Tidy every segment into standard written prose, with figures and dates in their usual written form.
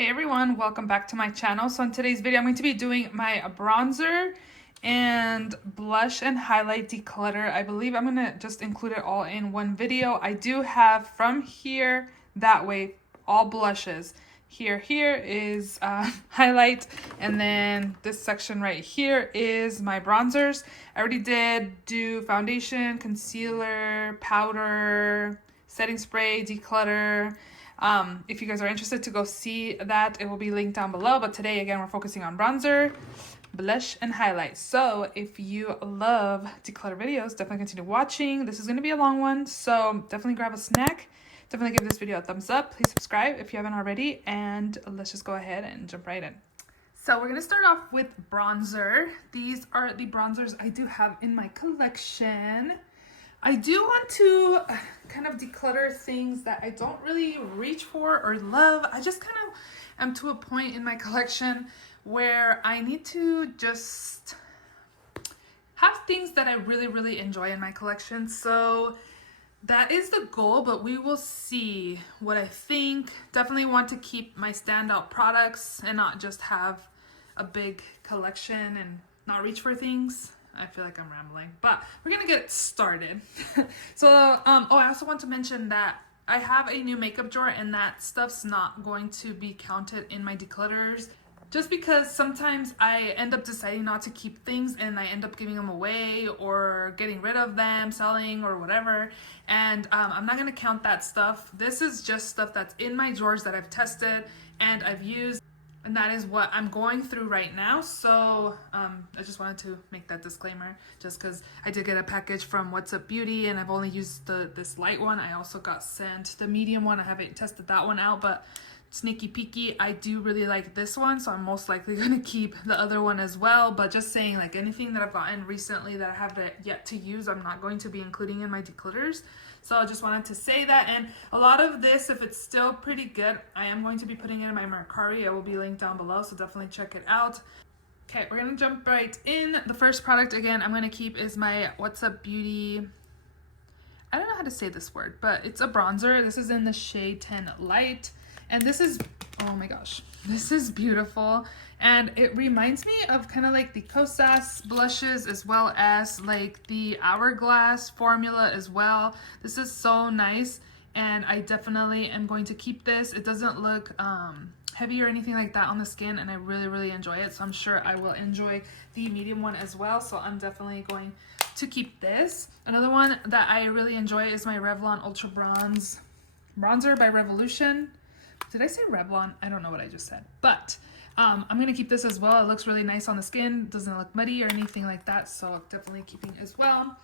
Hey everyone, welcome back to my channel. So in today's video, I'm going to be doing my bronzer and blush and highlight declutter. I believe I'm going to just include it all in one video. I do have from here, that way, all blushes. Here is highlight, and then this section right here is my bronzers. I already did do foundation, concealer, powder, setting spray, declutter. If you guys are interested to go see that, it will be linked down below. But today, again, we're focusing on bronzer, blush, and highlight. So if you love declutter videos, definitely continue watching. This is going to be a long one, so definitely grab a snack. Definitely give this video a thumbs up. Please subscribe if you haven't already. And let's just go ahead and jump right in. So we're going to start off with bronzer. These are the bronzers I do have in my collection. I do want to kind of declutter things that I don't really reach for or love. I just kind of am to a point in my collection where I need to just have things that I really enjoy in my collection. So that is the goal, but we will see what I think. Definitely want to keep my standout products and not just have a big collection and not reach for things. I feel like I'm rambling, but we're gonna get started. So, I also want to mention that I have a new makeup drawer and that stuff's not going to be counted in my declutters. Just because sometimes I end up deciding not to keep things and I end up giving them away or getting rid of them, selling or whatever. And I'm not gonna count that stuff. This is just stuff that's in my drawers that I've tested and I've used. And that is what I'm going through right now. So I just wanted to make that disclaimer just because I did get a package from What's Up Beauty and I've only used this light one. I also got sent the medium one. I haven't tested that one out, but sneaky peeky, I do really like this one. So I'm most likely going to keep the other one as well. But just saying, like, anything that I've gotten recently that I haven't yet to use, I'm not going to be including in my declutters. So I just wanted to say that. And a lot of this, if it's still pretty good, I am going to be putting it in my Mercari. It will be linked down below, so definitely check it out. Okay, we're going to jump right in. The first product, again, I'm going to keep is my What's Up Beauty. I don't know how to say this word, but it's a bronzer. This is in the shade 10 Light. And this is, oh my gosh, this is beautiful. And it reminds me of kind of like the Kosas blushes as well as like the Hourglass formula as well. This is so nice and I definitely am going to keep this. It doesn't look heavy or anything like that on the skin and I really enjoy it. So I'm sure I will enjoy the medium one as well. So I'm definitely going to keep this. Another one that I really enjoy is my Revlon Ultra Bronze Bronzer by Revolution. Did I say Revlon? I don't know what I just said, but I'm going to keep this as well. It looks really nice on the skin. Doesn't look muddy or anything like that, so definitely keeping as well.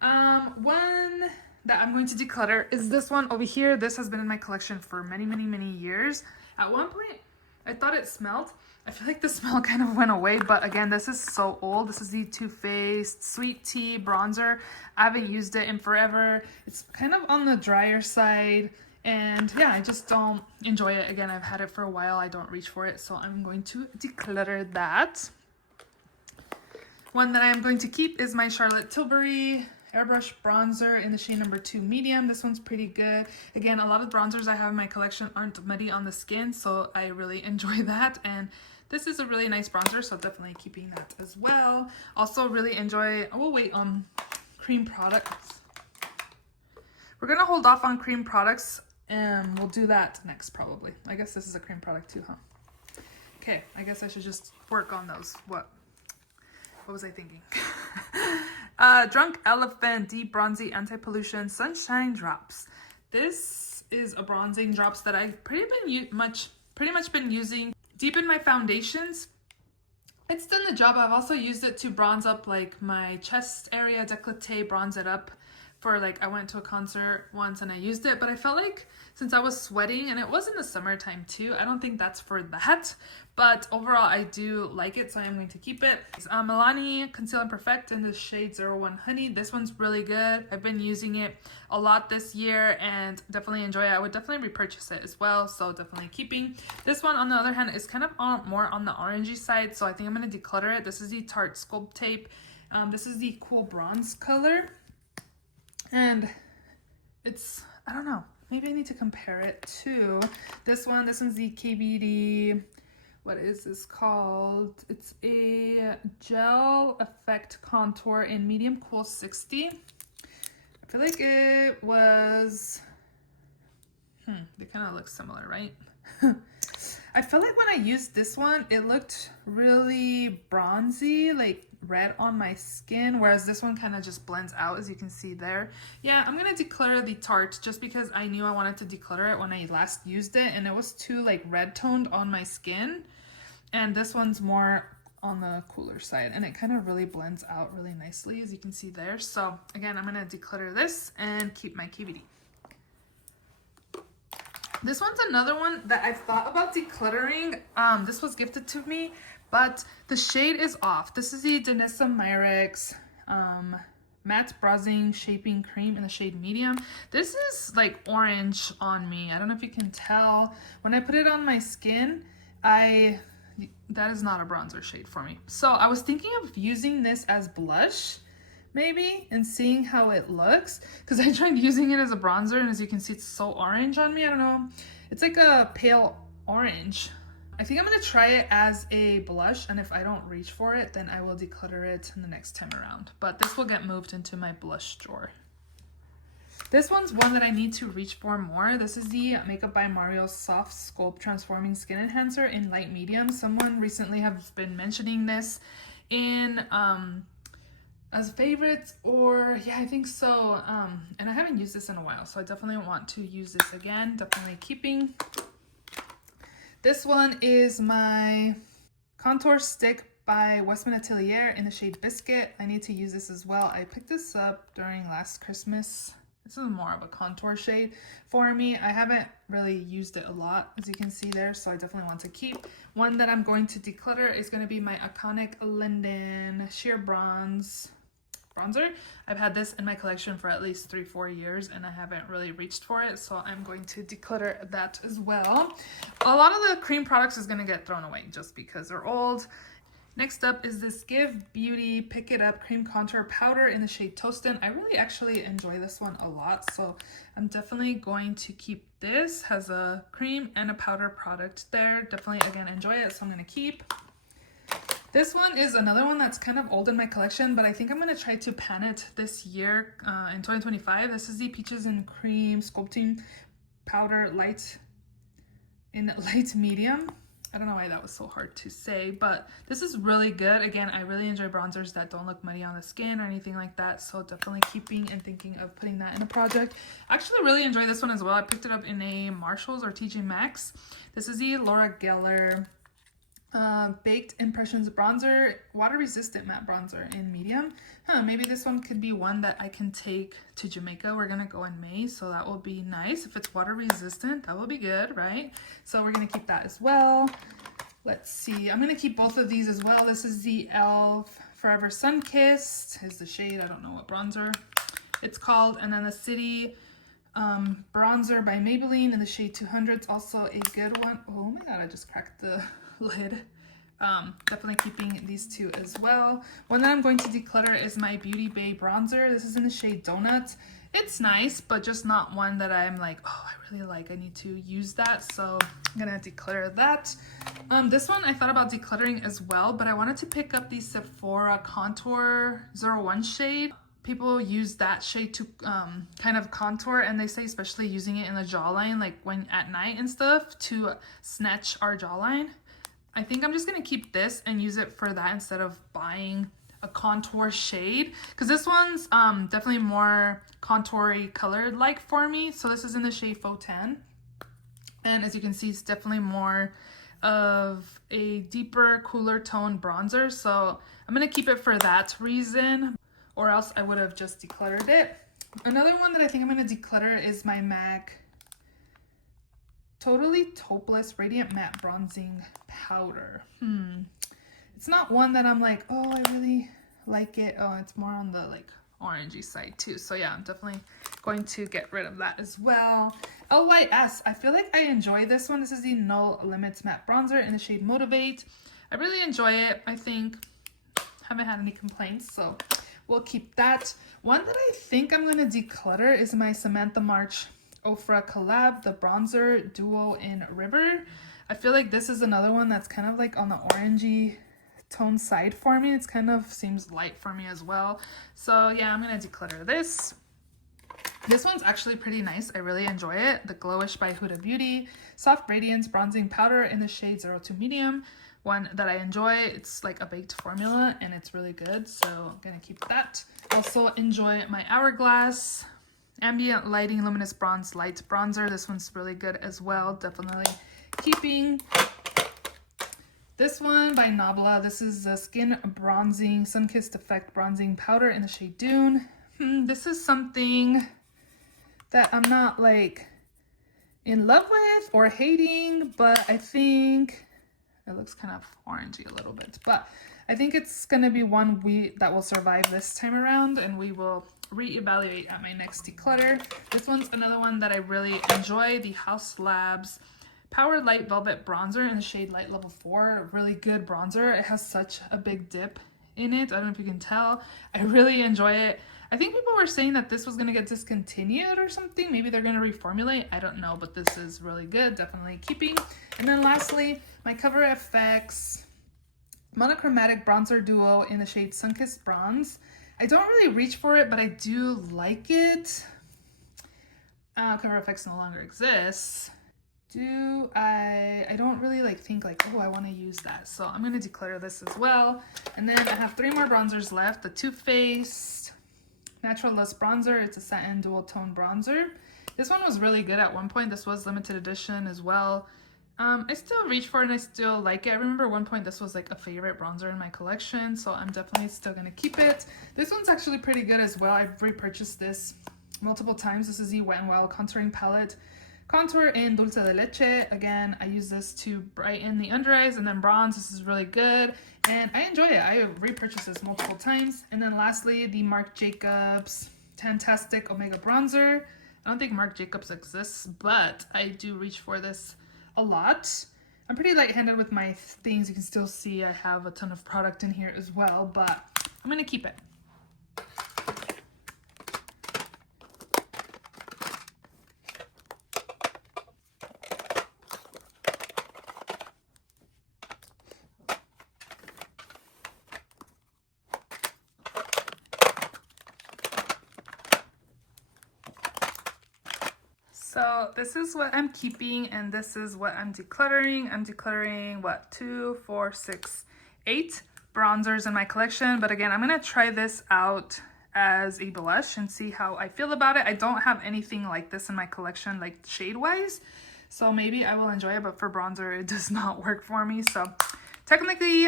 One that I'm going to declutter is this one over here. This has been in my collection for many years. At one point, I thought it smelled. I feel like the smell kind of went away, but again, this is so old. This is the Too Faced Sweet Tea Bronzer. I haven't used it in forever. It's kind of on the drier side. And yeah, I just don't enjoy it. Again, I've had it for a while. I don't reach for it. So I'm going to declutter that. One that I'm going to keep is my Charlotte Tilbury Airbrush Bronzer in the shade number 2 Medium. This one's pretty good. Again, a lot of bronzers I have in my collection aren't muddy on the skin. So I really enjoy that. And this is a really nice bronzer. So definitely keeping that as well. Also really enjoy, oh wait, cream products. We're going to hold off on cream products. And we'll do that next probably. I guess this is a cream product too, huh? Okay, I guess I should just work on those. What was I thinking? Drunk Elephant Deep Bronzy Anti-Pollution Sunshine Drops. This is a bronzing drops that I've pretty much been using deep in my foundations. It's done the job. I've also used it to bronze up like my chest area, décolleté, bronze it up. For like, I went to a concert once and I used it, but I felt like since I was sweating and it was in the summertime too, I don't think that's for that, but overall I do like it, so I'm going to keep it. It's Milani Conceal and Perfect in the shade 01 Honey. This one's really good. I've been using it a lot this year and definitely enjoy it. I would definitely repurchase it as well, so definitely keeping. This one on the other hand is kind of more on the orangey side, so I think I'm going to declutter it. This is the Tarte Sculpt Tape. This is the Cool Bronze color. And it's, I don't know, maybe I need to compare it to this one. This one's the KBD, what is this called? It's a gel effect contour in medium cool 60. I feel like it was, they kind of look similar, right? I feel like when I used this one, it looked really bronzy, like red on my skin, whereas this one kind of just blends out, as you can see there. Yeah, I'm gonna declutter the Tarte just because I knew I wanted to declutter it when I last used it, and it was too like red toned on my skin. And this one's more on the cooler side, and it kind of really blends out really nicely, as you can see there. So again, I'm gonna declutter this and keep my KVD. This one's another one that I've thought about decluttering. This was gifted to me, but the shade is off. This is the Danessa Myricks Matte Bronzing Shaping Cream in the shade Medium. This is like orange on me. I don't know if you can tell. When I put it on my skin, that is not a bronzer shade for me. So I was thinking of using this as blush, maybe, and seeing how it looks, because I tried using it as a bronzer, and as you can see, it's so orange on me. I don't know, it's like a pale orange. I think I'm gonna try it as a blush, and if I don't reach for it, then I will declutter it the next time around. But this will get moved into my blush drawer. This one's one that I need to reach for more. This is the Makeup by Mario Soft Sculpt Transforming Skin Enhancer in light medium. Someone recently has been mentioning this in as favorites, or yeah, I think so. And I haven't used this in a while, so I definitely want to use this again. Definitely keeping. This one is my contour stick by Westman Atelier in the shade Biscuit. I need to use this as well. I picked this up during last Christmas. This is more of a contour shade for me. I haven't really used it a lot, as you can see there, so I definitely want to keep. One that I'm going to declutter is going to be my iconic Linden Sheer Bronzer. I've had this in my collection for at least 3-4 years, and I haven't really reached for it, so I'm going to declutter that as well. A lot of the cream products is going to get thrown away just because they're old. Next up is this Give Beauty Pick It Up Cream Contour Powder in the shade Toastin'. I really actually enjoy this one a lot, so I'm definitely going to keep this. Has a cream and a powder product there. Definitely, again, enjoy it, so I'm going to keep. This one is another one that's kind of old in my collection, but I think I'm going to try to pan it this year in 2025. This is the Peaches and Cream Sculpting Powder in light medium. I don't know why that was so hard to say, but this is really good. Again, I really enjoy bronzers that don't look muddy on the skin or anything like that, so definitely keeping and thinking of putting that in a project. I actually really enjoy this one as well. I picked it up in a Marshalls or TJ Maxx. This is the Laura Geller Baked Impressions Bronzer, Water Resistant Matte Bronzer in medium. Maybe this one could be one that I can take to Jamaica. We're gonna go in May, so that will be nice. If it's water resistant, that will be good, right? So we're gonna keep that as well. Let's see, I'm gonna keep both of these as well. This is the e.l.f. Forever Sunkissed, is the shade, I don't know what bronzer it's called. And then the City Bronzer by Maybelline in the shade 200. It's also a good one. Oh my god, I just cracked the lid. Definitely keeping these two as well. One that I'm going to declutter is my Beauty Bay bronzer. This is in the shade Donut. It's nice, but just not one that I'm like, oh, I really like. I need to use that, so I'm gonna declutter that. This one I thought about decluttering as well, but I wanted to pick up the Sephora Contour 01 shade. People use that shade to kind of contour, and they say especially using it in the jawline, like when at night and stuff, to snatch our jawline. I think I'm just gonna keep this and use it for that instead of buying a contour shade, because this one's definitely more contoury colored like for me. So this is in the shade Faux Tan, and as you can see, it's definitely more of a deeper, cooler tone bronzer, so I'm gonna keep it for that reason, or else I would have just decluttered it. Another one that I think I'm gonna declutter is my MAC Totally Topeless Radiant Matte Bronzing Powder. It's not one that I'm like, oh, I really like it. Oh, it's more on the like orangey side too. So yeah, I'm definitely going to get rid of that as well. LYS, I feel like I enjoy this one. This is the No Limits Matte Bronzer in the shade Motivate. I really enjoy it. I think haven't had any complaints, so we'll keep that. One that I think I'm gonna declutter is my Samantha March Ofra Collab, the bronzer duo in River. I feel like this is another one that's kind of like on the orangey tone side for me. It's kind of seems light for me as well. So yeah, I'm gonna declutter this. This one's actually pretty nice. I really enjoy it. The Glowish by Huda Beauty. Soft Radiance Bronzing Powder in the shade 02 Medium. One that I enjoy. It's like a baked formula and it's really good. So I'm gonna keep that. Also enjoy my Hourglass Ambient Lighting Luminous Bronze Light Bronzer. This one's really good as well. Definitely keeping. This one by Nabla. This is the Skin Bronzing Sunkissed Effect Bronzing Powder in the shade Dune. This is something that I'm not like in love with or hating, but I think it looks kind of orangey a little bit, but I think it's gonna be one that will survive this time around, and we will reevaluate at my next declutter. This one's another one that I really enjoy, the Haus Labs Power Light Velvet Bronzer in the shade Light Level 4. Really good bronzer. It has such a big dip in it. I don't know if you can tell. I really enjoy it. I think people were saying that this was going to get discontinued or something. Maybe they're going to reformulate. I don't know, but this is really good. Definitely keeping. And then lastly, my Cover FX Monochromatic Bronzer Duo in the shade Sunkissed Bronze. I don't really reach for it, but I do like it. Cover FX no longer exists. I don't really like think like, oh, I want to use that. So I'm going to declutter this as well. And then I have 3 more bronzers left. The Too Faced Natural Lush Bronzer. It's a satin dual tone bronzer. This one was really good at one point. This was limited edition as well. I still reach for it and I still like it. I remember at one point this was like a favorite bronzer in my collection, so I'm definitely still going to keep it. This one's actually pretty good as well. I've repurchased this multiple times. This is the Wet n Wild Contouring Palette. Contour in Dulce de Leche. Again, I use this to brighten the under eyes and then bronze. This is really good and I enjoy it. I repurchased this multiple times. And then lastly, the Marc Jacobs Fantastic Omega Bronzer. I don't think Marc Jacobs exists, but I do reach for this a lot. I'm pretty light-handed with my things. You can still see I have a ton of product in here as well, but I'm gonna keep it. So this is what I'm keeping and this is what I'm decluttering. I'm decluttering what, 2, 4, 6, 8 bronzers in my collection. But again, I'm gonna try this out as a blush and see how I feel about it. I don't have anything like this in my collection, like shade wise. So maybe I will enjoy it, but for bronzer, it does not work for me. So technically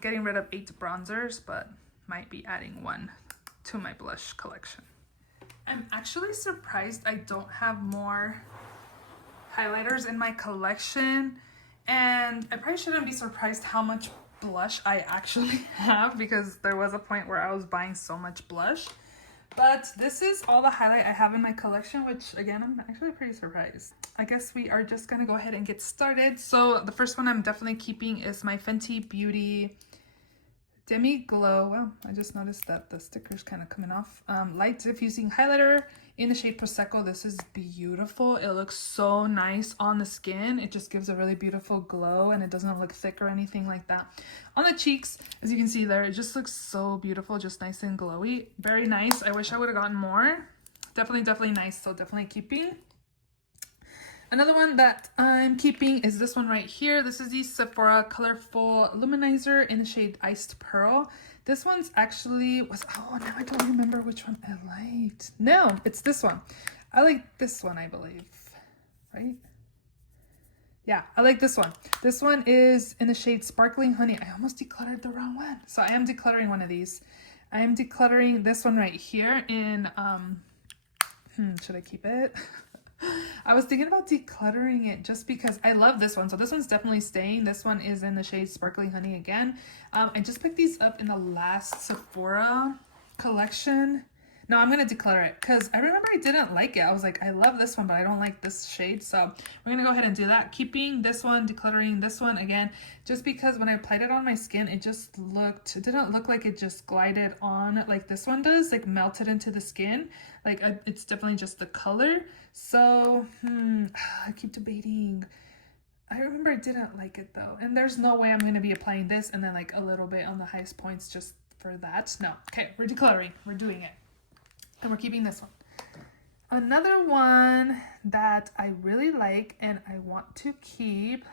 getting rid of 8 bronzers, but might be adding 1 to my blush collection. I'm actually surprised I don't have more highlighters in my collection, and I probably shouldn't be surprised how much blush I actually have, because there was a point where I was buying so much blush. But this is all the highlight I have in my collection, which again, I'm actually pretty surprised. I guess we are just gonna go ahead and get started. So the first one I'm definitely keeping is my Fenty Beauty Demi Glow. Well, I just noticed that the sticker's kind of coming off. Light diffusing highlighter in the shade Prosecco. This is beautiful. It looks so nice on the skin. It just gives a really beautiful glow and it doesn't look thick or anything like that. On the cheeks, as you can see there, it just looks so beautiful, just nice and glowy. Very nice. I wish I would have gotten more. Definitely nice, so definitely keeping. Another one that I'm keeping is this one right here. This is the Sephora Colorful Luminizer in the shade Iced Pearl. This one's actually oh, now I don't remember which one I liked. No, it's this one. I like this one, I believe, right? Yeah, I like this one. This one is in the shade Sparkling Honey. I almost decluttered the wrong one. So I am decluttering one of these. I am decluttering this one right here in, should I keep it? I was thinking about decluttering it just because I love this one. So this one's definitely staying. This one is in the shade Sparkling Honey again. I just picked these up in the last Sephora collection. No, I'm gonna declutter it because I remember I didn't like it. I was like, I love this one, but I don't like this shade. So we're gonna go ahead and do that. Keeping this one, decluttering this one again, just because when I applied it on my skin, it didn't look like it just glided on like this one does, like melted into the skin. Like it's definitely just the color. So I keep debating. I remember I didn't like it though. And there's no way I'm going to be applying this and then like a little bit on the highest points just for that. No. Okay, we're decluttering. We're doing it. And we're keeping this one. Another one that I really like and I want to keep,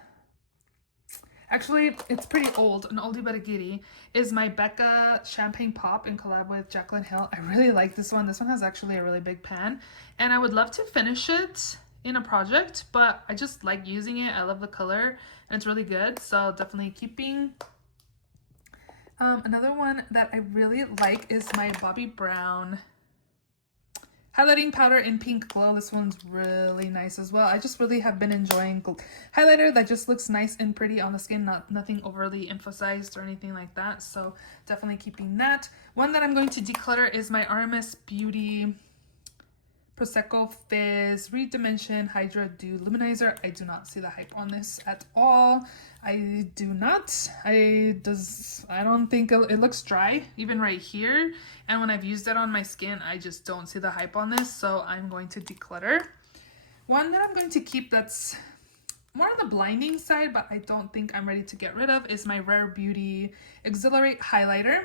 actually it's pretty old, an oldie but a goodie, is my Becca Champagne Pop in collab with Jaclyn Hill. I really like this one. This one has actually a really big pan and I would love to finish it in a project, but I just like using it. I love the color and it's really good, so definitely keeping. Another one that I really like is my Bobbi Brown highlighting powder in Pink Glow. This one's really nice as well. I just really have been enjoying highlighter that just looks nice and pretty on the skin, nothing overly emphasized or anything like that, so definitely keeping that. One that I'm going to declutter is my RMS Beauty Prosecco Fizz Redimension Hydra Dew Luminizer. I do not see the hype on this at all. I do not. I don't think it looks dry even right here. And when I've used it on my skin, I just don't see the hype on this. So I'm going to declutter. One that I'm going to keep that's more on the blinding side, but I don't think I'm ready to get rid of, is my Rare Beauty Exhilarate Highlighter.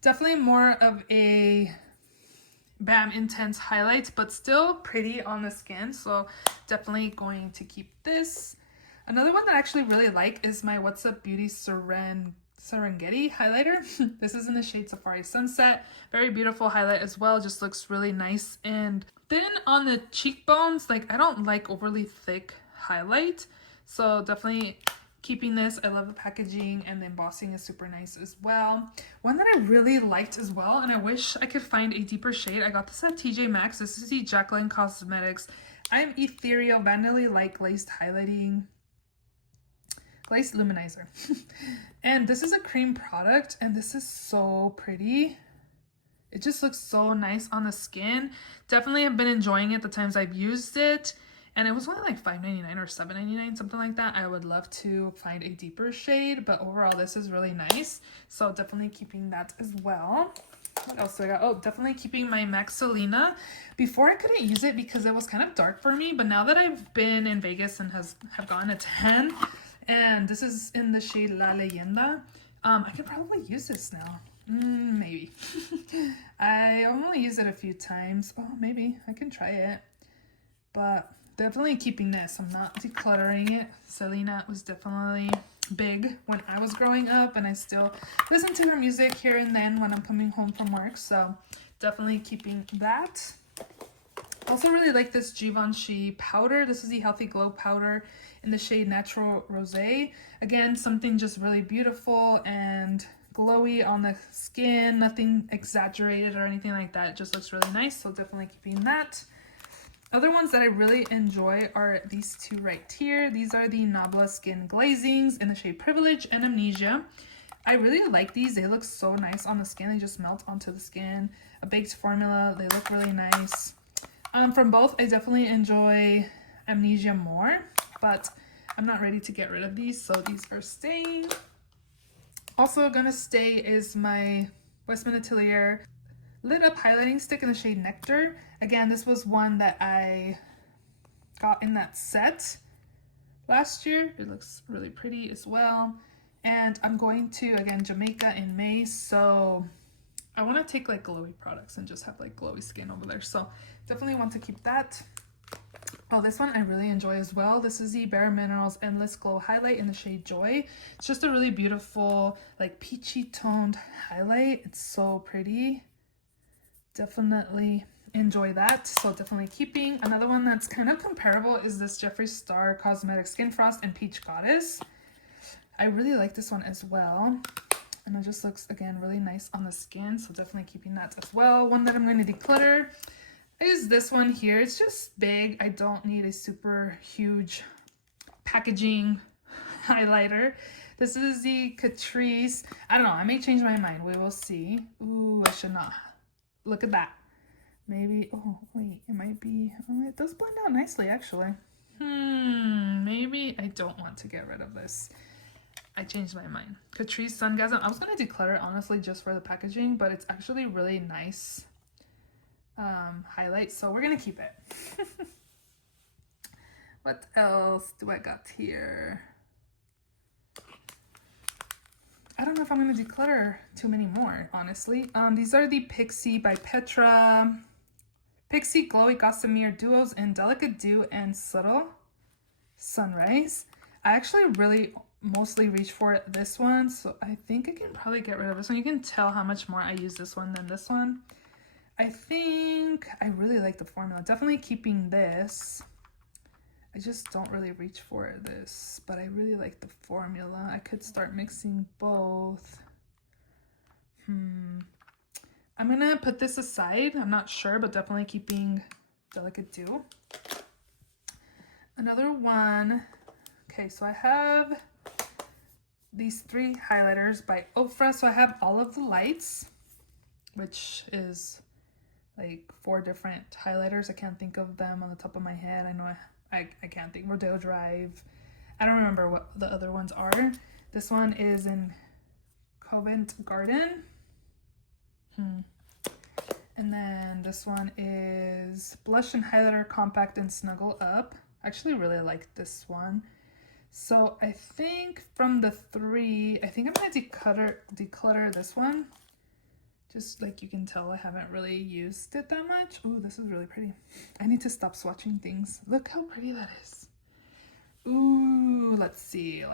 Definitely more of a Bam Intense highlights, but still pretty on the skin, so definitely going to keep this. Another one that I actually really like is my What's Up Beauty Serengeti highlighter. This is in the shade Safari Sunset. Very beautiful highlight as well, just looks really nice and thin on the cheekbones. Like, I don't like overly thick highlight, so definitely keeping this. I love the packaging and the embossing is super nice as well. One that I really liked as well, and I wish I could find a deeper shade. I got this at TJ Maxx. This is the Jaclyn Cosmetics I'm Ethereal Vanilla Light Glazed Glazed Luminizer. And this is a cream product, and this is so pretty. It just looks so nice on the skin. Definitely have been enjoying it the times I've used it. And it was only like $5.99 or $7.99, something like that. I would love to find a deeper shade, but overall this is really nice. So definitely keeping that as well. What else do I got? Oh, definitely keeping my MAC Selena. Before I couldn't use it because it was kind of dark for me, but now that I've been in Vegas and have gotten a tan, and this is in the shade La Leyenda, I could probably use this now. Maybe. I only used it a few times. Oh, maybe I can try it. But definitely keeping this. I'm not decluttering it. Selena was definitely big when I was growing up, and I still listen to her music here and then when I'm coming home from work. So definitely keeping that. Also really like this Givenchy powder. This is the Healthy Glow powder in the shade Natural Rosé. Again, something just really beautiful and glowy on the skin. Nothing exaggerated or anything like that. It just looks really nice. So definitely keeping that. Other ones that I really enjoy are these two right here. These are the Nabla Skin Glazings in the shade Privilege and Amnesia. I really like these. They look so nice on the skin. They just melt onto the skin. A baked formula. They look really nice. From both, I definitely enjoy Amnesia more, but I'm not ready to get rid of these, so these are staying. Also gonna stay is my Westman Atelier Lit Up Highlighting Stick in the shade Nectar. Again, this was one that I got in that set last year. It looks really pretty as well. And I'm going to, again, Jamaica in May, so I want to take like glowy products and just have like glowy skin over there. So definitely want to keep that. Oh, this one I really enjoy as well. This is the Bare Minerals Endless Glow Highlight in the shade Joy. It's just a really beautiful, like peachy toned highlight. It's so pretty. Definitely enjoy that. So definitely keeping. Another one that's kind of comparable is this Jeffree Star Cosmetics Skin Frost and Peach Goddess. I really like this one as well. And it just looks, again, really nice on the skin. So definitely keeping that as well. One that I'm going to declutter is this one here. It's just big. I don't need a super huge packaging highlighter. This is the Catrice. I don't know. I may change my mind. We will see. Ooh, I should not. Look at that. Maybe, oh wait, it might be, oh, it does blend out nicely actually. Maybe I don't want to get rid of this. I changed my mind. Catrice Sungasm. I was gonna declutter honestly just for the packaging, but it's actually really nice highlight, so we're gonna keep it. What else do I got here? I don't know if I'm gonna declutter too many more, honestly. These are the Pixie by Petra. Pixie Glowy Gossamer Duos in Delicate Dew and Subtle Sunrise. I actually really mostly reach for this one, so I think I can probably get rid of this one. You can tell how much more I use this one than this one. I think I really like the formula. Definitely keeping this. I just don't really reach for this, but I really like the formula. I could start mixing both. I'm gonna put this aside. I'm not sure, but definitely keeping Delicate Dew. Another one. Okay, so I have these 3 highlighters by Ofra. So I have all of the lights, which is like 4 different highlighters. I can't think of them on the top of my head. I know I can't think. Rodeo Drive. I don't remember what the other ones are. This one is in Covent Garden. And then this one is Blush and Highlighter Compact and Snuggle Up. I actually really like this one. So I think from the 3, I think I'm gonna declutter this one. Just like you can tell, I haven't really used it that much. Ooh, this is really pretty. I need to stop swatching things. Look how pretty that is. Ooh, let's see.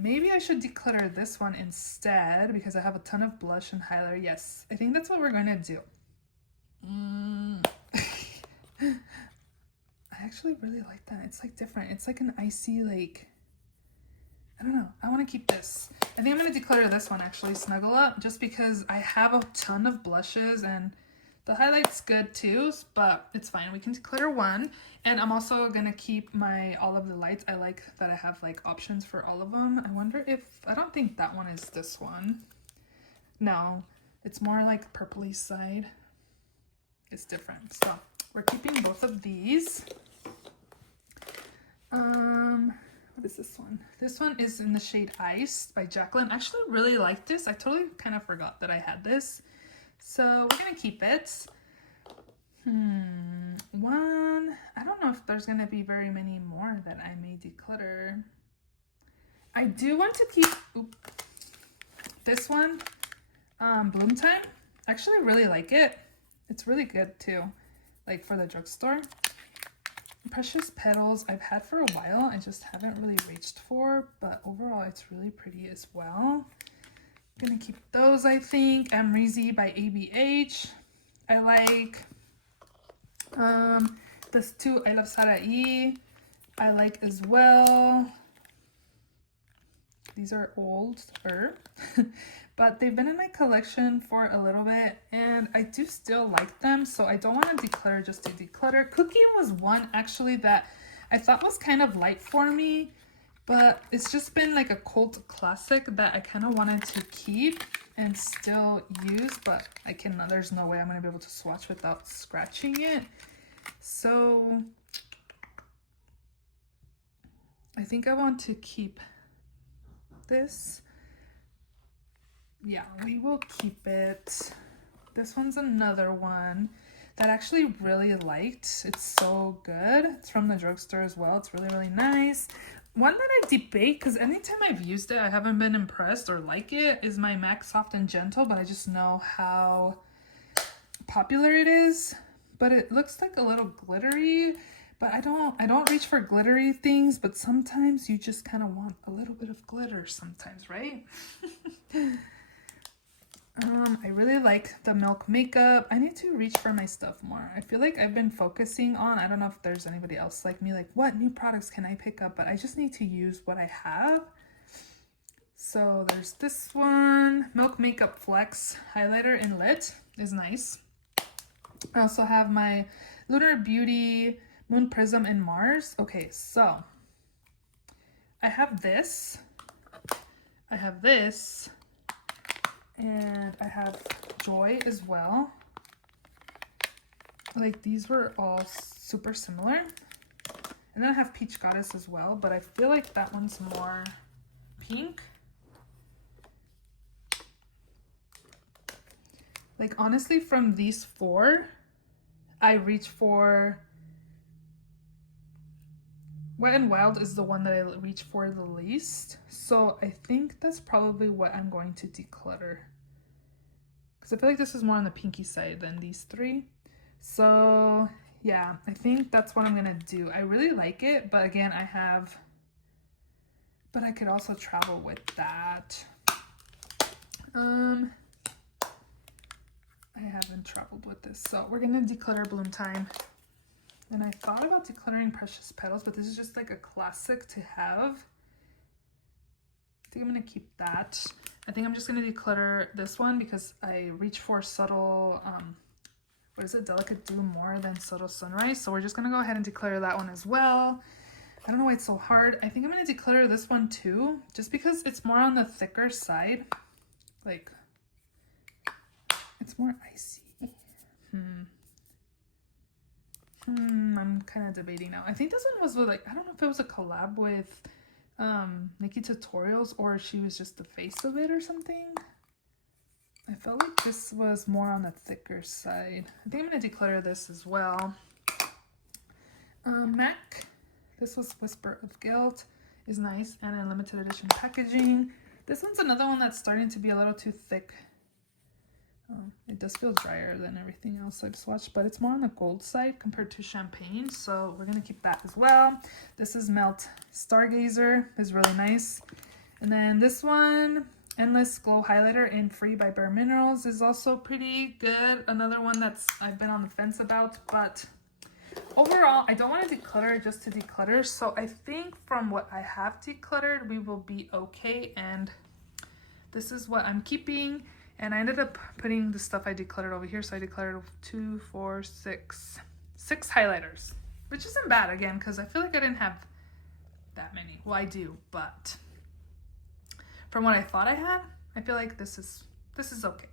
Maybe I should declutter this one instead because I have a ton of blush and highlighter. Yes, I think that's what we're gonna do. I actually really like that. It's like different. It's like an icy, like, I don't know. I want to keep this. I think I'm going to declutter this one actually, Snuggle Up, just because I have a ton of blushes and the highlight's good too, but it's fine. We can declutter one. And I'm also going to keep all of the lights. I like that I have like options for all of them. I wonder if, I don't think that one is this one. No, it's more like purpley side. It's different. So we're keeping both of these. What is this one? This one is in the shade Ice by Jacqueline. I actually really like this. I totally kind of forgot that I had this. So we're gonna keep it. One, I don't know if there's gonna be very many more that I may declutter. I do want to keep this one, Bloom Time. I actually really like it. It's really good too, like for the drugstore. Precious Petals I've had for a while. I just haven't really reached for, but overall it's really pretty as well. I'm gonna keep those, I think. Amrezy by ABH. I like this too. I love Sarai. I like as well. These are older, but they've been in my collection for a little bit and I do still like them, so I don't want to declutter just to declutter. Cookie was one actually that I thought was kind of light for me, but it's just been like a cult classic that I kind of wanted to keep and still use, but I cannot. There's no way I'm going to be able to swatch without scratching it. So I think I want to keep this. Yeah, we will keep it. This one's another one that I actually really liked. It's so good. It's from the drugstore as well. It's really, really nice. One that I debate, because anytime I've used it, I haven't been impressed or like it, is my MAC Soft and Gentle, but I just know how popular it is. But it looks like a little glittery, but I don't reach for glittery things, but sometimes you just kind of want a little bit of glitter sometimes, right? I really like the Milk Makeup. I need to reach for my stuff more. I feel like I've been focusing on, I don't know if there's anybody else like me, like what new products can I pick up, but I just need to use what I have. So there's this one, Milk Makeup Flex Highlighter in Lit is nice. I also have my Lunar Beauty Moon Prism in Mars. Okay, so I have this, and I have Joy as well. like these were all super similar. And then I have Peach Goddess as well, but I feel like that one's more pink. Like honestly, from these four, I reach for Wet n Wild is the one that I reach for the least. So I think that's probably what I'm going to declutter. Because I feel like this is more on the pinky side than these three. So yeah, I think that's what I'm going to do. I really like it, but again, but I could also travel with that. I haven't traveled with this. So we're going to declutter Bloom Time. And I thought about decluttering Precious Petals, but this is just like a classic to have. I think I'm going to keep that. I think I'm just going to declutter this one because I reach for subtle, what is it? Delicate Dew more than Subtle Sunrise. So we're just going to go ahead and declutter that one as well. I don't know why it's so hard. I think I'm going to declutter this one too, just because it's more on the thicker side. Like, it's more icy. I'm kind of debating now. I think this one was with, like, I don't know if it was a collab with Nikki Tutorials or she was just the face of it or something. I felt like this was more on the thicker side. I think I'm going to declutter this as well. MAC, this was Whisper of Guilt, is nice and in limited edition packaging. This one's another one that's starting to be a little too thick. It does feel drier than everything else I've swatched, but it's more on the gold side compared to Champagne, so we're going to keep that as well. This is Melt Stargazer, is really nice. And then this one, Endless Glow Highlighter in Free by Bare Minerals, is also pretty good. Another one that's I've been on the fence about, but overall, I don't want to declutter just to declutter, so I think from what I have decluttered, we will be okay, and this is what I'm keeping. And I ended up putting the stuff I decluttered over here. So I decluttered 2, 4, 6 highlighters, which isn't bad again, because I feel like I didn't have that many. Well, I do, but from what I thought I had, I feel like this is okay.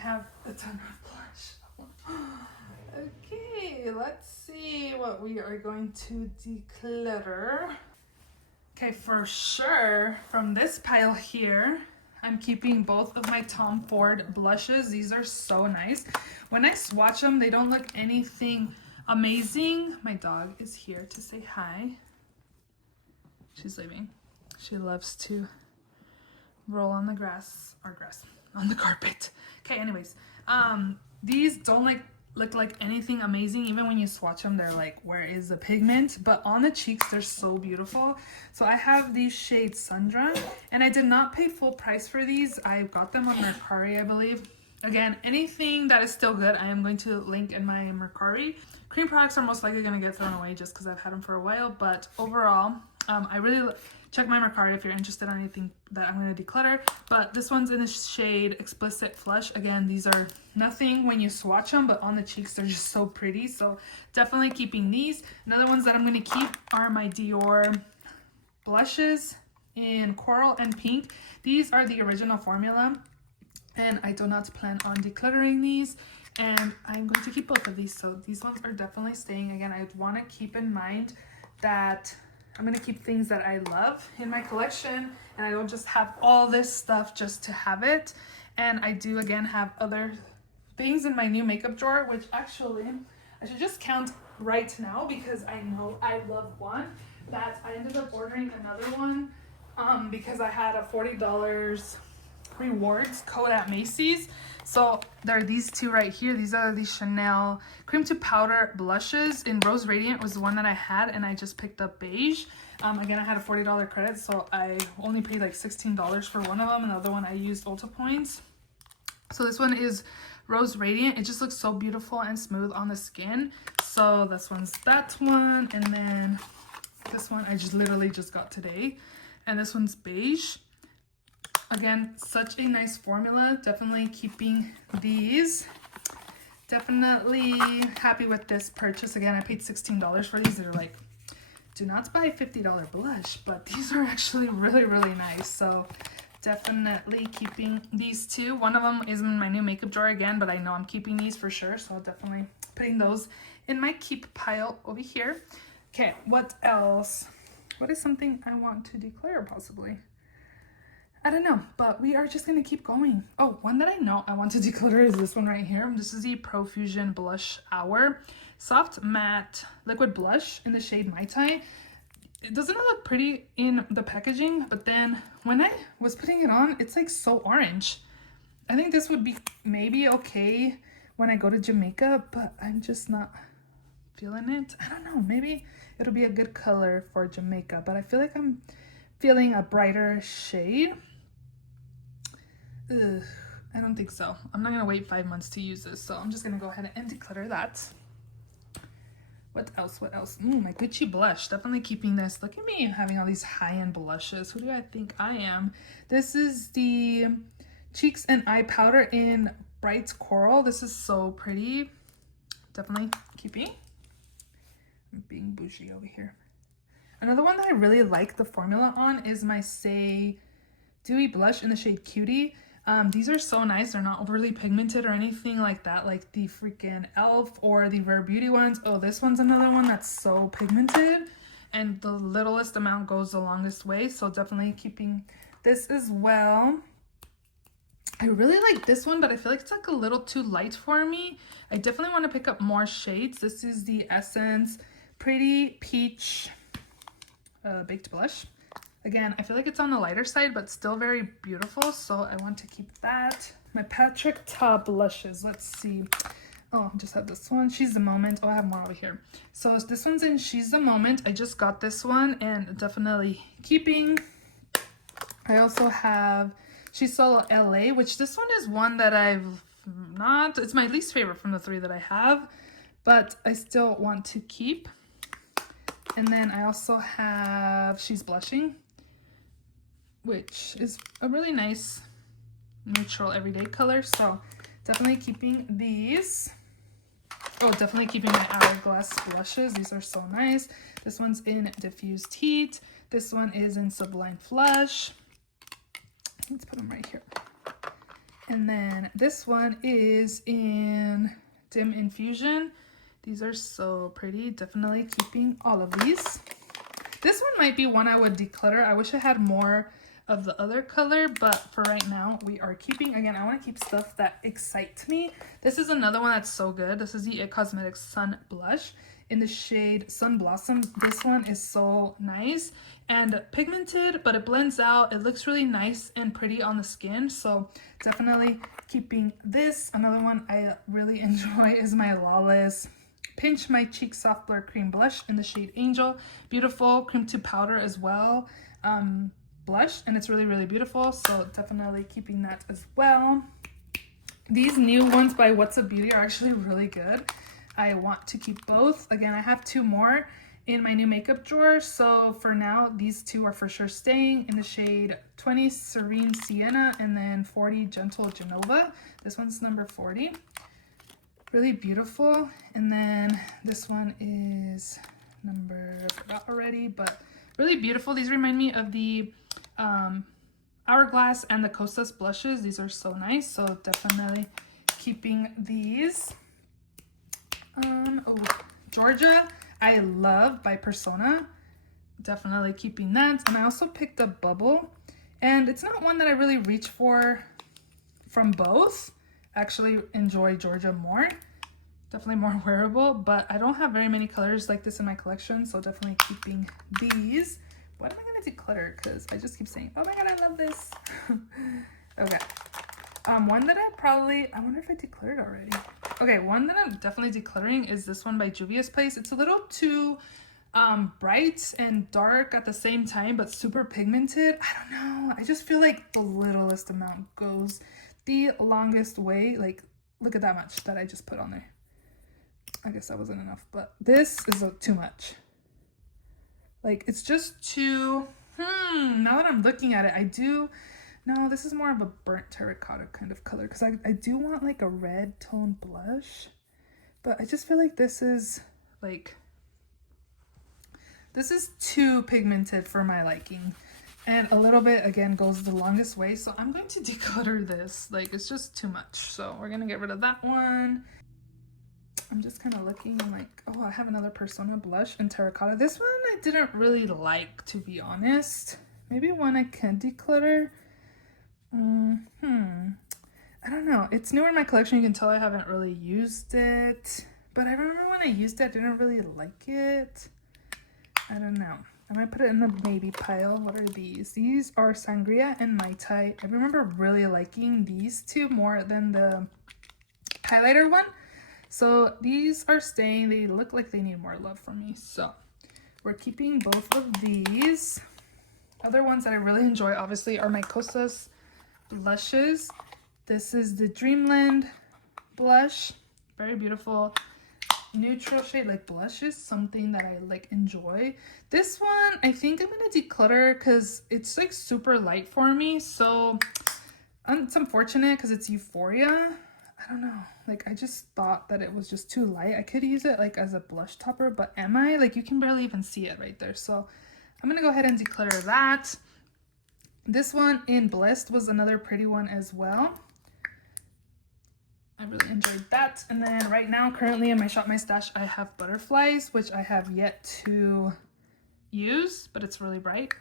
Have a ton of blush. Okay, let's see what we are going to declutter. Okay, for sure, from this pile here, I'm keeping both of my Tom Ford blushes. These are so nice. When I swatch them, they don't look anything amazing. My dog is here to say hi. She's leaving. She loves to roll on the grass, on the carpet. Okay, anyways, these don't look like anything amazing. Even when you swatch them, they're like, where is the pigment? But on the cheeks, they're so beautiful. So I have these shades Sundra, and I did not pay full price for these. I got them on Mercari, I believe. Again, anything that is still good, I am going to link in my Mercari. Cream products are most likely going to get thrown away just because I've had them for a while. But overall, I really check my Mercari if you're interested in anything that I'm going to declutter. But this one's in the shade Explicit Flush. Again, these are nothing when you swatch them, but on the cheeks, they're just so pretty. So definitely keeping these. Another ones that I'm going to keep are my Dior blushes in Coral and Pink. These are the original formula, and I do not plan on decluttering these. And I'm going to keep both of these. So these ones are definitely staying. Again, I want to keep in mind that I'm going to keep things that I love in my collection, and I don't just have all this stuff just to have it. And I do, again, have other things in my new makeup drawer, which actually I should just count right now because I know I love one, that I ended up ordering another one because I had a $40 rewards code at Macy's. So there are these two right here. These are the Chanel Cream to Powder blushes in Rose Radiant was the one that I had, and I just picked up beige. Again, I had a $40 credit, so I only paid like $16 for one of them, and the other one I used Ulta points. So this one is Rose Radiant. It just looks so beautiful and smooth on the skin. So this one's that one, and then this one I just literally just got today. and this one's beige. Again, such a nice formula. Definitely keeping these. Definitely happy with this purchase. Again, I paid $16 for these. They're like, do not buy a $50 blush, but these are actually really, really nice. So definitely keeping these two. One of them is in my new makeup drawer again, but I know I'm keeping these for sure. So I'll definitely putting those in my keep pile over here. Okay, what else? What is something I want to declare possibly? I don't know, but we are just gonna keep going. Oh, one that I know I want to declutter is this one right here. This is the Profusion Blush Hour Soft Matte Liquid Blush in the shade Mai Tai. It doesn't look pretty in the packaging, but then when I was putting it on, it's like so orange. I think this would be maybe okay when I go to Jamaica, but I'm just not feeling it. I don't know, maybe it'll be a good color for Jamaica, but I feel like I'm feeling a brighter shade. Ugh, I don't think so. I'm not gonna wait 5 months to use this, so I'm just gonna go ahead and declutter that. What else? What else? My Gucci blush. Definitely keeping this. Look at me having all these high-end blushes. Who do I think I am? This is the Cheeks and Eye Powder in Bright Coral. This is so pretty. Definitely keeping. I'm being bougie over here. Another one that I really like the formula on is my Say Dewy Blush in the shade Cutie. These are so nice. They're not overly pigmented or anything like that, like the freaking e.l.f. or the Rare Beauty ones. Oh, this one's another one that's so pigmented, and the littlest amount goes the longest way. So definitely keeping this as well. I really like this one, but I feel like it's like a little too light for me. I definitely want to pick up more shades. This is the Essence Pretty Peach Baked Blush. Again, I feel like it's on the lighter side, but still very beautiful, so I want to keep that. My Patrick Ta blushes. Let's see. Oh, I just have this one. She's the Moment. Oh, I have more over here. So this one's in She's the Moment. I just got this one and definitely keeping. I also have She's Solo LA, which this one is one that I've not, it's my least favorite from the three that I have, but I still want to keep. And then I also have She's Blushing, which is a really nice neutral everyday color. So definitely keeping these. Oh, definitely keeping my Hourglass blushes. These are so nice. This one's in Diffused Heat. This one is in Sublime Flush. Let's put them right here. And then this one is in Dim Infusion. These are so pretty. Definitely keeping all of these. This one might be one I would declutter. I wish I had more of the other color, but for right now we are keeping. Again, I want to keep stuff that excites me. This is another one that's so good. This is the It Cosmetics Sun Blush in the shade Sun Blossom. This one is so nice and pigmented, but it blends out. It looks really nice and pretty on the skin, so definitely keeping this. Another one I really enjoy is my Lawless Pinch My Cheek Soft Blur Cream Blush in the shade Angel. Beautiful cream to powder as well. Blush, and it's really, really beautiful, so definitely keeping that as well. These new ones by What's Up Beauty are actually really good. I want to keep both. Again, I have 2 more in my new makeup drawer, so for now these 2 are for sure staying in the shade 20 Serene Sienna and then 40 Gentle Genova. This one's number 40. Really beautiful. And then this one is number, I forgot already, but really beautiful. These remind me of the Hourglass and the Costas blushes. These are so nice, so definitely keeping these. Oh, Georgia I Love by Persona. Definitely keeping that. And I also picked up Bubble, and it's not one that I really reach for from both. Actually enjoy Georgia more. Definitely more wearable, but I don't have very many colors like this in my collection, so definitely keeping these. What am I gonna declutter? Because I just keep saying, oh my god, I love this. Okay. One that I wonder if I decluttered already. Okay, one that I'm definitely decluttering is this one by Juvia's Place. It's a little too bright and dark at the same time, but super pigmented. I don't know. I just feel like the littlest amount goes the longest way. Like, look at that much that I just put on there. I guess that wasn't enough, but this is too much. Like, it's just too, Now that I'm looking at it, I do... No, this is more of a burnt terracotta kind of color because I do want like a red tone blush. But I just feel like this is like... This is too pigmented for my liking. And a little bit, again, goes the longest way. So I'm going to declutter this. Like, it's just too much. So we're going to get rid of that one. I'm just kind of looking and like, oh, I have another Persona blush in terracotta. This one I didn't really like, to be honest. Maybe one I can declutter. I don't know. It's newer in my collection. You can tell I haven't really used it. But I remember when I used it, I didn't really like it. I don't know. I might put it in the maybe pile. What are these? These are Sangria and Mai Tai. I remember really liking these two more than the highlighter one. So these are staying. They look like they need more love from me. So we're keeping both of these. Other ones that I really enjoy, obviously, are my Kosas blushes. This is the Dreamland blush. Very beautiful. Neutral shade, like blush is something that I like enjoy. This one I think I'm gonna declutter because it's like super light for me, so it's unfortunate because it's Euphoria. I don't know, like I just thought that it was just too light. I could use it like as a blush topper, but am I? Like you can barely even see it right there, so I'm gonna go ahead and declutter that. This one in Blessed was another pretty one as well. I really enjoyed that. And then right now, currently in my Shop My Stash, I have Butterflies, which I have yet to use, but it's really bright.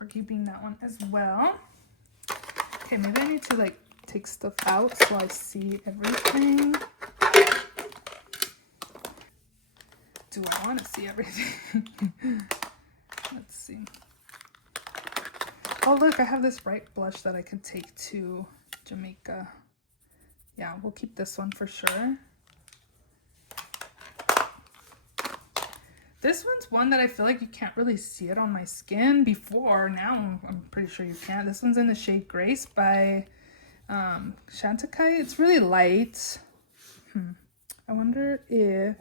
We're keeping that one as well. Okay, maybe I need to like take stuff out so I see everything. Do I want to see everything? Let's see. Oh, look, I have this bright blush that I could take to Jamaica. Yeah, we'll keep this one for sure. This one's one that I feel like you can't really see it on my skin before. Now I'm pretty sure you can't. This one's in the shade Grace by Shantakai. It's really light. I wonder if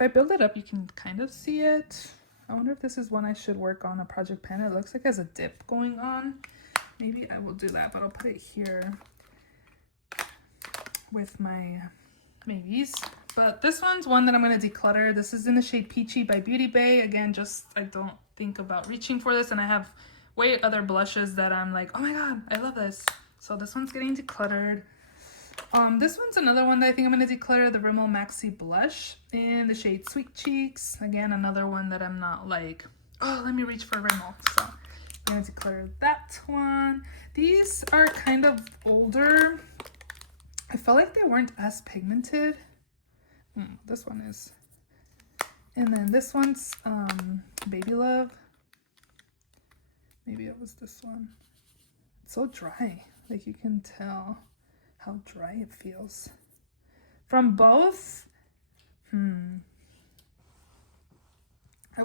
I build it up, you can kind of see it. I wonder if this is one I should work on a project pen. It looks like it has a dip going on. Maybe I will do that, but I'll put it here with my maybes. But this one's one that I'm going to declutter. This is in the shade Peachy by Beauty Bay. Again, just I don't think about reaching for this, and I have way other blushes that I'm like, oh my god, I love this. So this one's getting decluttered. This one's another one that I think I'm going to declutter, the Rimmel Maxi blush in the shade Sweet Cheeks. Again, another one that I'm not like, oh, let me reach for Rimmel. So I'm going to declutter that one. These are kind of older. I felt like they weren't as pigmented. This one is. And then this one's Baby Love. Maybe it was this one. It's so dry. Like you can tell how dry it feels. From both, I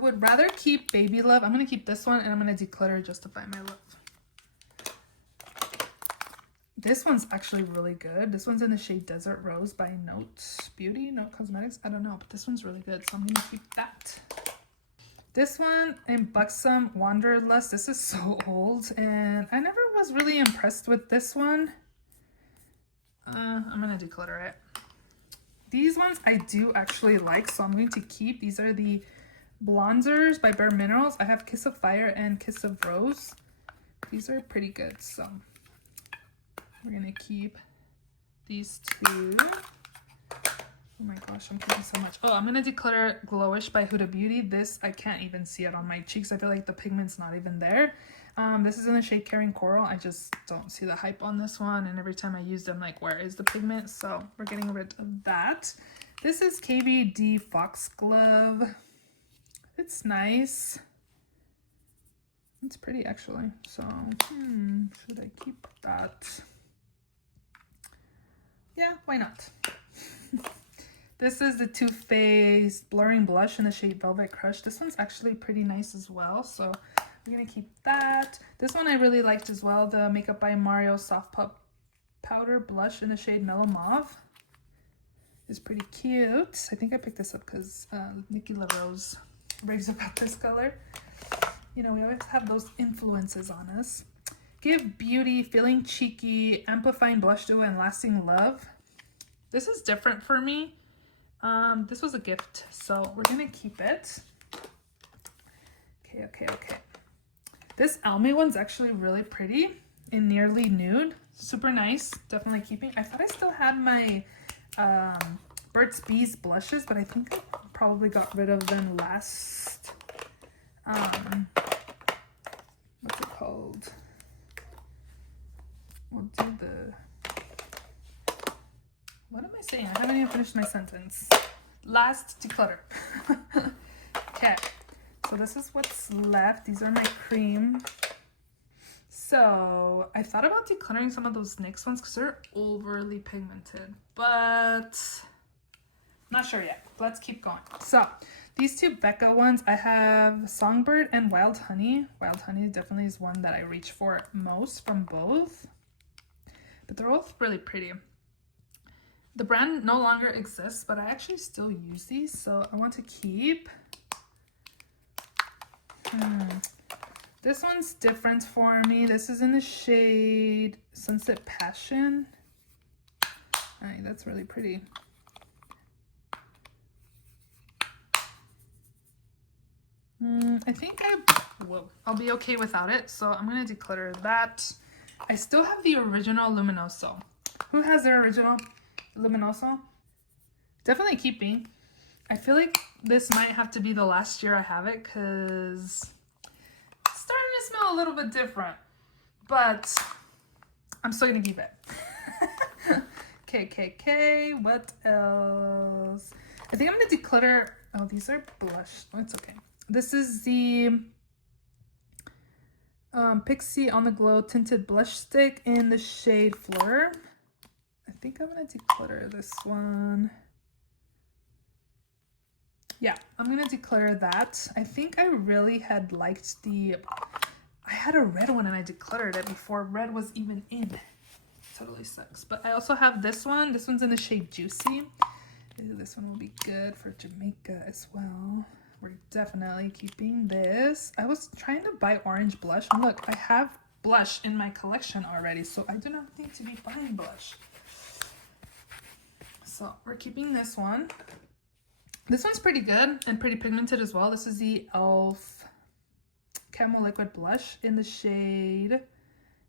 would rather keep Baby Love. I'm going to keep this one and I'm going to declutter Justify My Love. This one's actually really good. This one's in the shade Desert Rose by Note Beauty, Note Cosmetics. I don't know, but this one's really good, so I'm going to keep that. This one in Buxom Wanderlust. This is so old, and I never was really impressed with this one. I'm going to declutter it. These ones I do actually like, so I'm going to keep. These are the bronzers by Bare Minerals. I have Kiss of Fire and Kiss of Rose. These are pretty good, so we're gonna keep these two. Oh my gosh, I'm keeping so much. Oh, I'm gonna declutter Glowish by Huda Beauty. This, I can't even see it on my cheeks. I feel like the pigment's not even there. This is in the shade Caring Coral. I just don't see the hype on this one. And every time I use them, like, where is the pigment? So we're getting rid of that. This is KVD Foxglove. It's nice. It's pretty, actually. So, should I keep that? Yeah, why not? This is the Too Faced Blurring Blush in the shade Velvet Crush. This one's actually pretty nice as well, so we're gonna keep that. This one I really liked as well, the Makeup by Mario Soft Pop Powder Blush in the shade Mellow Mauve. It's pretty cute. I think I picked this up because Nikki LaRose raves about this color. You know, we always have those influences on us. Give beauty, feeling cheeky, amplifying blush duo, and lasting love. This is different for me. This was a gift, so we're gonna keep it. Okay. This Almay one's actually really pretty in nearly nude. Super nice. Definitely keeping. I thought I still had my Burt's Bees blushes, but I think I probably got rid of them last. What's it called? We'll do the... What am I saying? I haven't even finished my sentence. Last declutter. Okay. So this is what's left. These are my cream. So I thought about decluttering some of those NYX ones because they're overly pigmented, but not sure yet. Let's keep going. So these two Becca ones, I have Songbird and Wild Honey. Wild Honey definitely is one that I reach for most from both, but they're both really pretty. The brand no longer exists, but I actually still use these, so I want to keep. This one's different for me. This is in the shade Sunset Passion. Ay, that's really pretty. I think I'll be okay without it, so I'm gonna declutter that. I still have the original Luminoso. Who has their original Luminoso? Definitely keeping. I feel like this might have to be the last year I have it because it's starting to smell a little bit different, but I'm still gonna keep it. Okay, what else? I think I'm gonna declutter. Oh, these are blush. Oh, it's okay. This is the Pixie On The Glow Tinted Blush Stick in the shade Fleur. I think I'm gonna declutter this one. Yeah, I'm gonna declutter that. I think I really had liked I had a red one and I decluttered it before red was even in. Totally sucks. But I also have this one. This one's in the shade Juicy. Ooh, this one will be good for Jamaica as well. We're definitely keeping this. I was trying to buy orange blush. And look, I have blush in my collection already, so I do not need to be buying blush. So we're keeping this one. This one's pretty good and pretty pigmented as well. This is the e.l.f. Camo Liquid Blush in the shade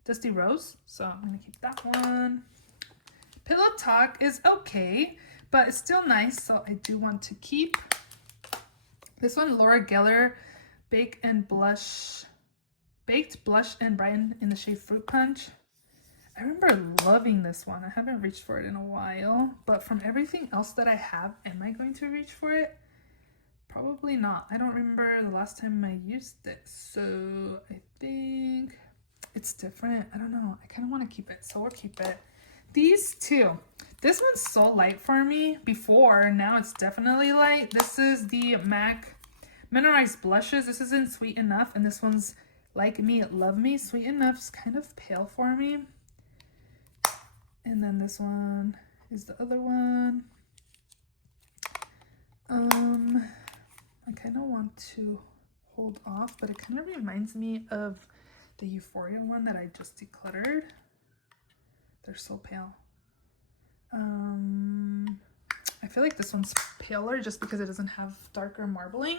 Dusty Rose. So I'm going to keep that one. Pillow Talk is okay, but it's still nice, so I do want to keep. This one, Laura Geller Baked Blush and Brighten in the shade Fruit Punch. I remember loving this one. I haven't reached for it in a while, but from everything else that I have, am I going to reach for it? Probably not. I don't remember the last time I used it, so I think it's different. I don't know. I kind of want to keep it, so we'll keep it. These two. This one's so light for me before. Now it's definitely light. This is the MAC Mineralized Blushes. This is in Sweet Enough, and this one's Like Me, Love Me. Sweet Enough's kind of pale for me. And then this one is the other one. I kind of want to hold off, but it kind of reminds me of the Euphoria one that I just decluttered. They're so pale. I feel like this one's paler just because it doesn't have darker marbling.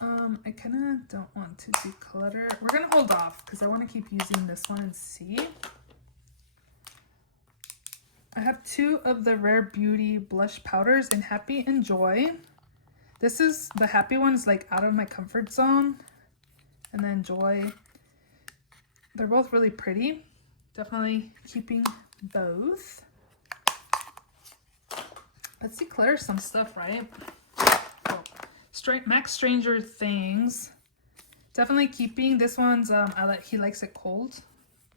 I kind of don't want to declutter. We're gonna hold off because I want to keep using this one and see. I have two of the Rare Beauty blush powders in Happy and Joy. This is the Happy one's like out of my comfort zone, and then Joy. They're both really pretty. Definitely keeping both. Let's declutter some stuff, right? Oh, Max Stranger Things. Definitely keeping. This one's He Likes It Cold.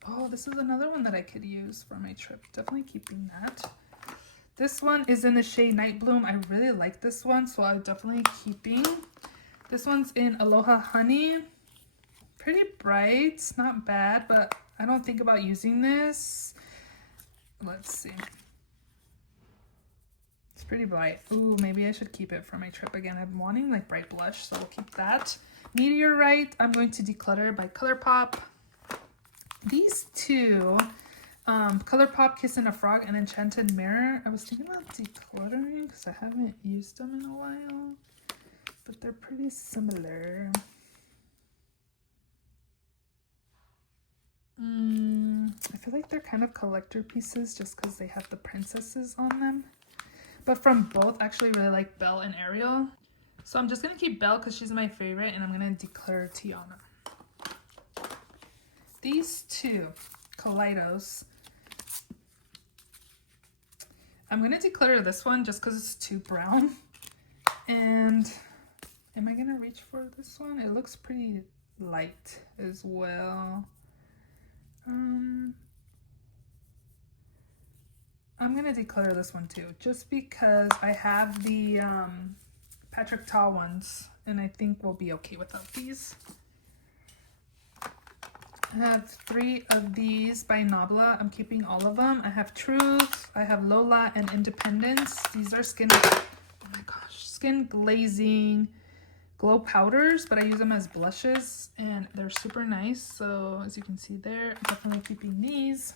Oh, this is another one that I could use for my trip. Definitely keeping that. This one is in the shade Night Bloom. I really like this one, so I'm definitely keeping. This one's in Aloha Honey. Pretty bright, not bad, but I don't think about using this. Let's see. It's pretty bright. Ooh, maybe I should keep it for my trip again. I'm wanting like bright blush, so we'll keep that. Meteorite, I'm going to declutter by ColourPop. These two, ColourPop Kiss and a Frog and Enchanted Mirror. I was thinking about decluttering because I haven't used them in a while, but they're pretty similar. I feel like they're kind of collector pieces just because they have the princesses on them. But from both, I actually really like Belle and Ariel. So I'm just going to keep Belle because she's my favorite, and I'm going to declutter Tiana. These two, Kaleidos. I'm going to declutter this one just because it's too brown. And am I going to reach for this one? It looks pretty light as well. I'm going to declutter this one too, just because I have the Patrick Ta ones, and I think we'll be okay without these. I have 3 of these by Nabla. I'm keeping all of them. I have Truth, I have Lola, and Independence. These are skin glazing glow powders, but I use them as blushes, and they're super nice. So as you can see there, I'm definitely keeping these.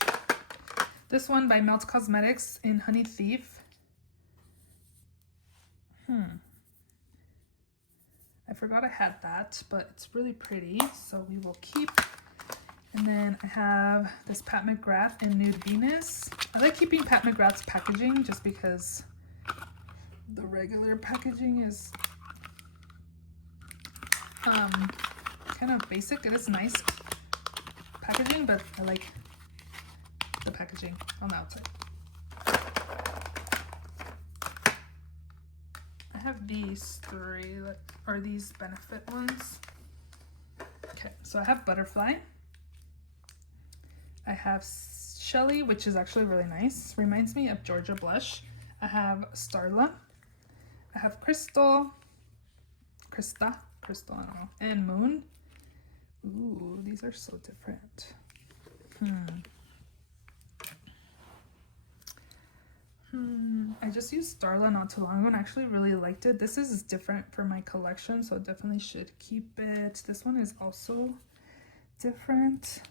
This one by Melt Cosmetics in Honey Thief. I forgot I had that, but it's really pretty, so we will keep. And then I have this Pat McGrath in Nude Venus. I like keeping Pat McGrath's packaging just because the regular packaging is kind of basic. It is nice packaging, but I like the packaging on the outside. I have these 3 that are these Benefit ones. Okay, so I have Butterfly. I have Shelly, which is actually really nice. Reminds me of Georgia Blush. I have Starla. I have Crystal, I don't know, and Moon. Ooh, these are so different. I just used Starla not too long ago and actually really liked it. This is different for my collection, so definitely should keep it. This one is also different.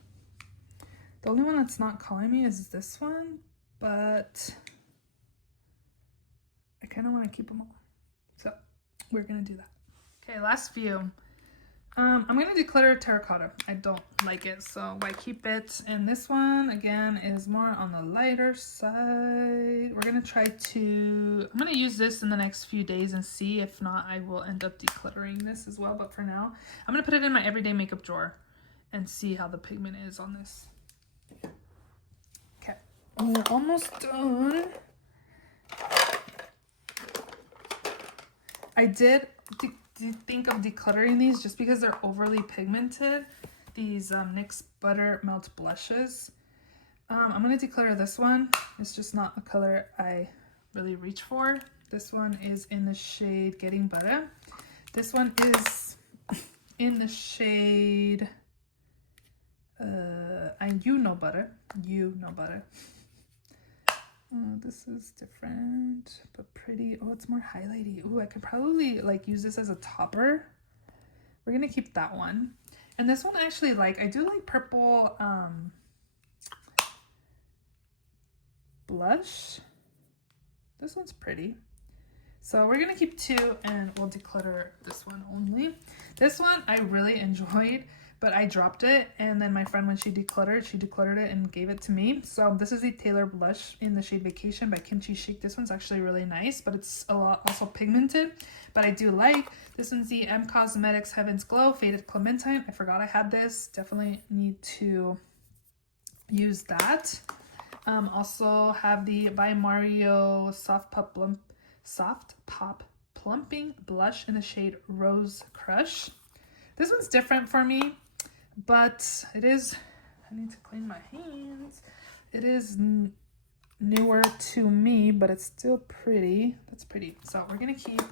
The only one that's not calling me is this one, but I kind of want to keep them all. So we're going to do that. Okay, last few. I'm going to declutter Terracotta. I don't like it, so why keep it? And this one, again, is more on the lighter side. We're going to try to... I'm going to use this in the next few days and see. If not, I will end up decluttering this as well. But for now, I'm going to put it in my everyday makeup drawer and see how the pigment is on this. Okay, we're almost done. I did think of decluttering these just because they're overly pigmented. These NYX Butter Melt Blushes. I'm going to declutter this one. It's just not a color I really reach for. This one is in the shade Getting Butter. This one is in the shade You Know Butter. This is different, but pretty. Oh, it's more highlighty. Ooh, I could probably like use this as a topper. We're gonna keep that one. And this one I actually like. I do like purple blush. This one's pretty. So we're gonna keep 2 and we'll declutter this one only. This one I really enjoyed, but I dropped it, and then my friend, when she decluttered it and gave it to me. So this is the Taylor Blush in the shade Vacation by Kimchi Chic. This one's actually really nice, but it's a lot also pigmented, but I do like. This one's the M Cosmetics Heaven's Glow Faded Clementine. I forgot I had this. Definitely need to use that. Also have the by Mario Soft Pop Plumping Blush in the shade Rose Crush. This one's different for me, but it is, I need to clean my hands. It is newer to me, but it's still pretty. That's pretty. So we're going to keep,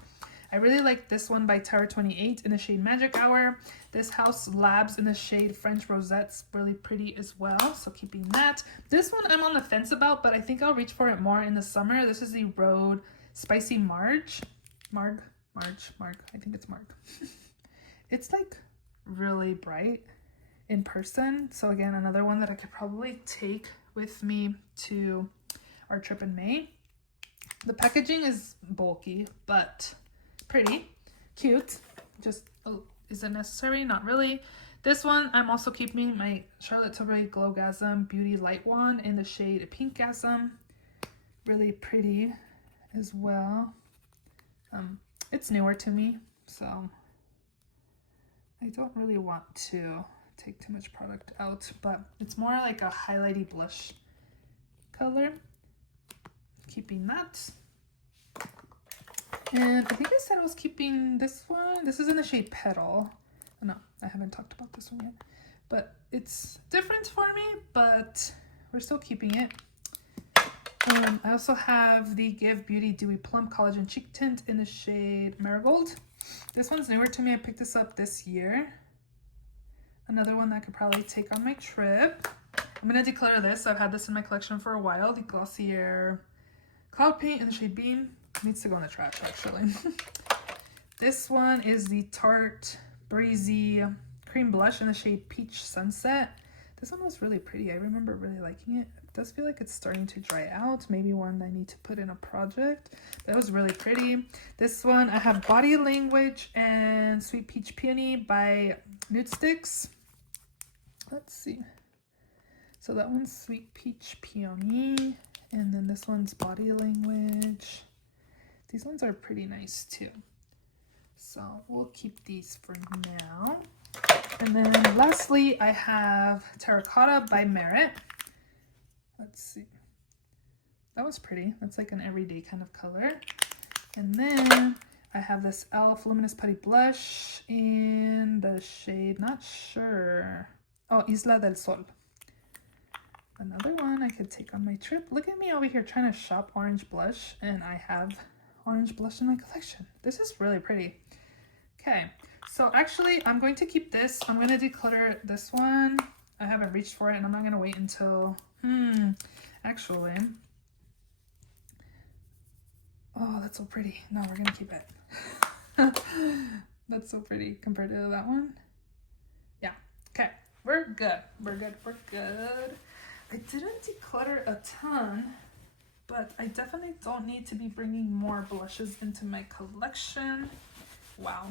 I really like this one by Tower 28 in the shade Magic Hour. This House Labs in the shade French Rosette's really pretty as well. So keeping that. This one I'm on the fence about, but I think I'll reach for it more in the summer. This is the Rhode Spicy Marg. I think it's Marg. It's like really bright in person. So again, another one that I could probably take with me to our trip in May. The packaging is bulky, but pretty, cute. Just, oh, is it necessary? Not really. This one, I'm also keeping my Charlotte Tilbury Glowgasm Beauty Light Wand in the shade Pinkgasm. Really pretty as well. It's newer to me, so I don't really want to take too much product out, but it's more like a highlighty blush color. Keeping that. And I think I said I was keeping this one. This is in the shade Petal. Oh, no, I haven't talked about this one yet. But it's different for me, but we're still keeping it. I also have the Give Beauty Dewy Plum Collagen Cheek Tint in the shade Marigold. This one's newer to me. I picked this up this year. Another one that I could probably take on my trip. I'm going to declutter this. I've had this in my collection for a while. The Glossier Cloud Paint in the shade Beam. Needs to go in the trash, actually. This one is the Tarte Breezy Cream Blush in the shade Peach Sunset. This one was really pretty. I remember really liking it. It does feel like it's starting to dry out. Maybe one that I need to put in a project. That was really pretty. This one, I have Body Language and Sweet Peach Peony by Nude Sticks. Let's see. So that one's Sweet Peach Peony. And then this one's Body Language. These ones are pretty nice too. So we'll keep these for now. And then lastly, I have Terracotta by Merit. Let's see. That was pretty. That's like an everyday kind of color. And then I have this e.l.f. Luminous Putty Blush in the shade, not sure. Oh, Isla del Sol. Another one I could take on my trip. Look at me over here trying to shop orange blush, and I have orange blush in my collection. This is really pretty. Okay, so actually I'm going to keep this. I'm going to declutter this one. I haven't reached for it, and I'm not going to wait until, actually. Oh, that's so pretty. No, we're going to keep it. That's so pretty compared to that one. Yeah, okay, we're good. We're good, we're good. I didn't declutter a ton, but I definitely don't need to be bringing more blushes into my collection. Wow,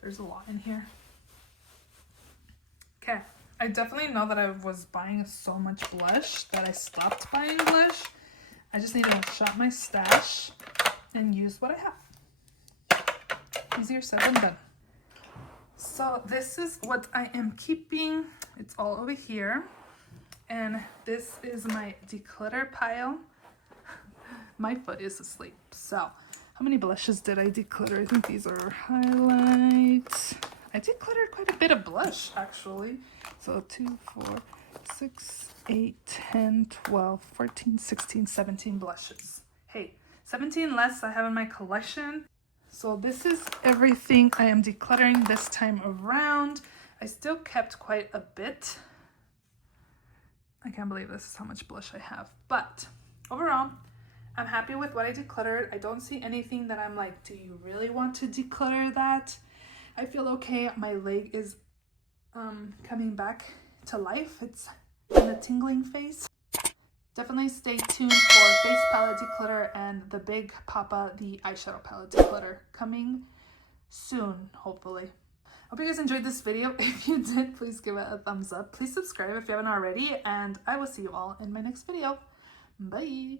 there's a lot in here. Okay, I definitely know that I was buying so much blush that I stopped buying blush. I just need to shop my stash and use what I have. Easier said than done. So this is what I am keeping. It's all over here. And this is my declutter pile. My foot is asleep. So how many blushes did I declutter? I think these are highlights. I decluttered quite a bit of blush actually. So 2, 4, 6, 8, 10, 12, 14, 16, 17 blushes. Hey, 17 less I have in my collection. So this is everything I am decluttering this time around. I still kept quite a bit. I can't believe this is how much blush I have. But overall, I'm happy with what I decluttered. I don't see anything that I'm like, do you really want to declutter that? I feel okay. My leg is coming back to life. It's in the tingling phase. Definitely stay tuned for face palette declutter and the Big Papa, the eyeshadow palette declutter, coming soon, hopefully. Hope you guys enjoyed this video. If you did, please give it a thumbs up. Please subscribe if you haven't already, and I will see you all in my next video. Bye!